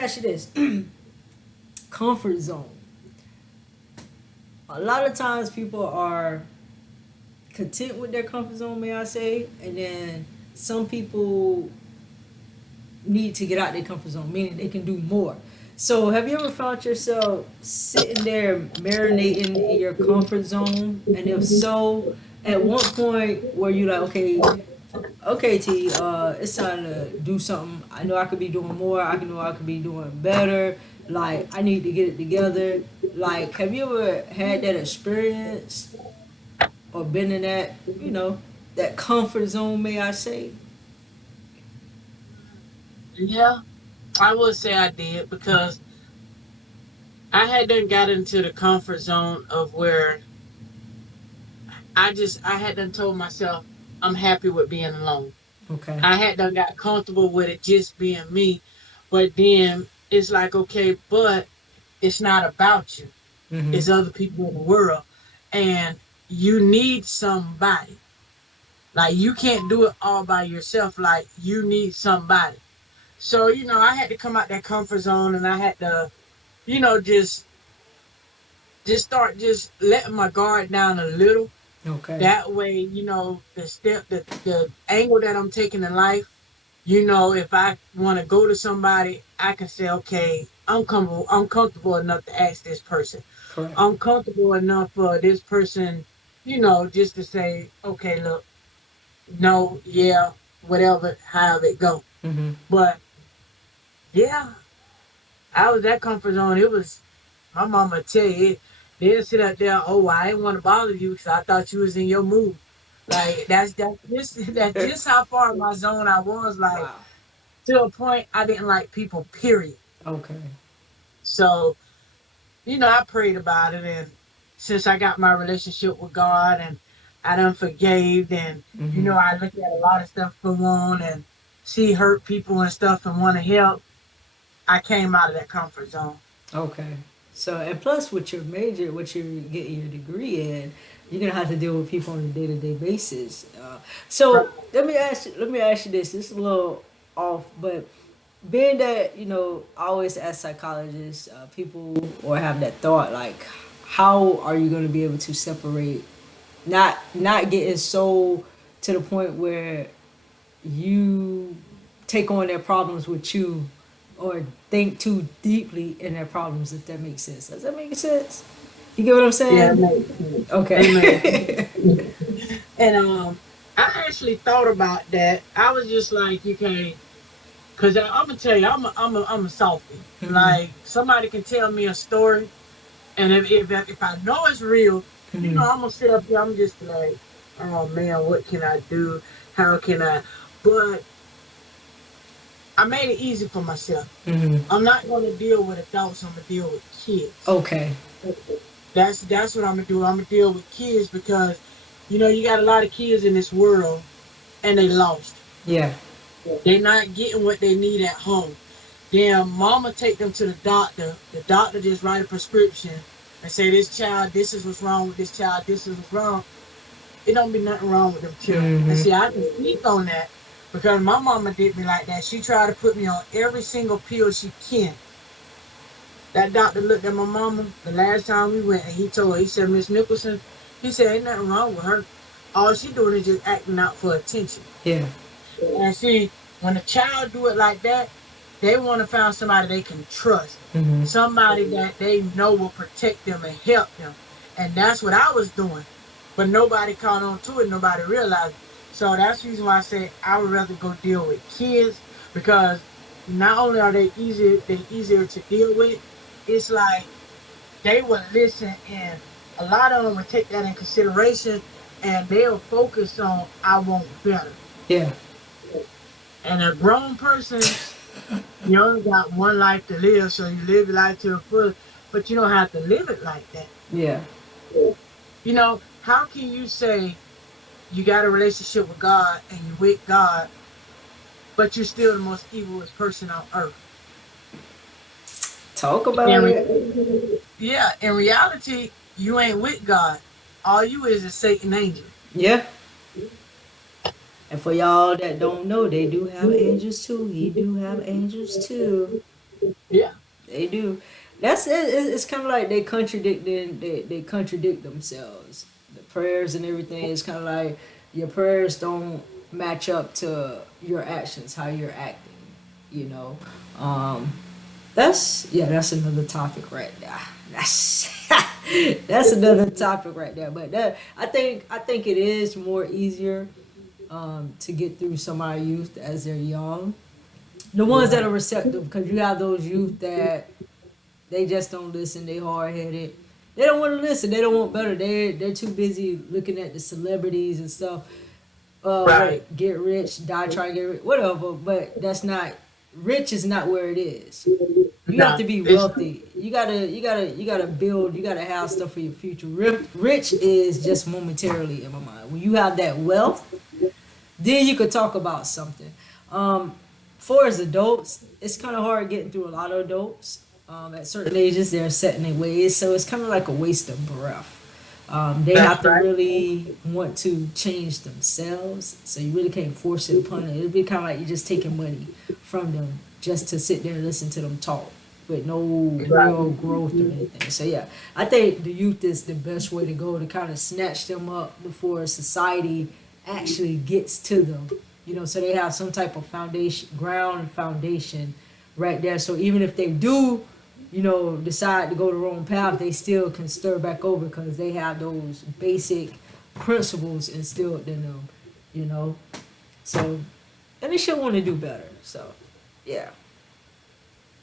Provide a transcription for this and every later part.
Ask you this. Comfort zone. A lot of times people are content with their comfort zone, may I say, and then some people need to get out their comfort zone, meaning they can do more. So, have you ever found yourself sitting there marinating in your comfort zone? And if so, at one point were you like, okay, T, it's time to do something. I know I could be doing more. I know I could be doing better. Like, I need to get it together. Like, have you ever had that experience or been in that, that comfort zone, may I say? Yeah, I would say I did because I had done got into the comfort zone of where I had done told myself I'm happy with being alone. Okay. I had done got comfortable with it just being me, but then it's like okay, but it's not about you. Mm-hmm. It's other people in the world, and you need somebody. Like you can't do it all by yourself. Like you need somebody. So I had to come out that comfort zone, and I had to just start just letting my guard down a little. Okay. That way, the angle that I'm taking in life, if I want to go to somebody, I can say, okay, I'm comfortable enough to ask this person. Correct. I'm comfortable enough for this person, just to say, okay, look, no, yeah, whatever, however it go. Mm-hmm. But yeah, I was that comfort zone. It was my mama tell you, they'll sit up there. Oh, I didn't want to bother you because I thought you was in your mood. Like that's just how far in my zone I was. Like Wow. to a point I didn't like people. Period. Okay. So I prayed about it, and since I got my relationship with God, and I done forgave, and Mm-hmm. I look at a lot of stuff go on and see hurt people and stuff and want to help. I came out of that comfort zone. Okay. So, and plus, with your major, what you're getting your degree in, you're gonna have to deal with people on a day-to-day basis. Right. So, let me ask you this. This is a little off, but being that I always ask psychologists, people, or have that thought, like, how are you gonna be able to separate, not getting so to the point where you take on their problems with you or think too deeply in their problems, if that makes sense. Does that make sense? You get what I'm Yeah, it saying? makes sense. It makes Okay. sense. And I actually thought about that. I was just like, okay, because I'm gonna tell you, I'm a softie. Hmm. Like somebody can tell me a story, and if I know it's real, Hmm. I'm gonna sit up here. I'm just like, oh man, what can I do? How can I? But I made it easy for myself. Hmm. I'm not gonna deal with adults. I'm gonna deal with kids. Okay. That's what I'm gonna do. I'm gonna deal with kids because you got a lot of kids in this world and they lost. Yeah. They're not getting what they need at home. Then mama take them to the doctor. The doctor just write a prescription and say this child, this is what's wrong with this child, this is what's wrong. It don't be nothing wrong with them children. And Hmm. see, I can speak on that because my mama did me like that. She tried to put me on every single pill she can. That doctor looked at my mama the last time we went and he told her, he said, Miss Nicholson, he said, ain't nothing wrong with her. All she doing is just acting out for attention. Yeah. And see, when a child do it like that, they want to find somebody they can trust. Hmm. Somebody that they know will protect them and help them. And that's what I was doing. But nobody caught on to it, nobody realized it. So that's the reason why I say I would rather go deal with kids because not only are they easier to deal with, it's like they will listen and a lot of them will take that in consideration and they'll focus on I want better. Yeah. And a grown person, you only got one life to live, so you live your life to the full, but you don't have to live it like that. Yeah. How can you say you got a relationship with God and you with God, but you're still the most evilest person on earth? Talk In about it. yeah, in reality, you ain't with God. All you is a Satan angel. Yeah. And for y'all that don't know, they do have angels too. He do have angels too. They do. That's it. It's kind of like they contradict themselves. The prayers and everything is kind of like your prayers don't match up to your actions, how you're acting. You know, um, that's another topic right there. That's that's another topic right there. But I think it is more easier to get through some of our youth as they're young. The ones that Right. are receptive, because you have those youth that they just don't listen. They hard headed. They don't want to listen. They don't want better. They're too busy looking at the celebrities and stuff. Right. What get rich, die trying to get rich, whatever. But that's not rich. Is not where it is. You have No, to be it's wealthy. You gotta build. You gotta have stuff for your future. Rich is just momentarily in my mind. When you have that wealth, then you could talk about something. Um, for as adults, it's kind of hard getting through a lot of adults. At certain ages, they're set in their ways, so it's kind of like a waste of breath. They have that's to right. really want to change themselves, so you really can't force it upon them. It'd be kind of like you're just taking money from them just to sit there and listen to them talk with no Right. real growth or anything. So yeah, I think the youth is the best way to go to kind of snatch them up before society actually gets to them. So they have some type of foundation, ground foundation right there. So even if they do, decide to go the wrong path, they still can stir back over because they have those basic principles instilled in them. You know, so and they should want to do better. So yeah.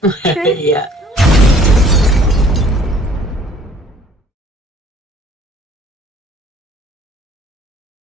Okay. Yeah.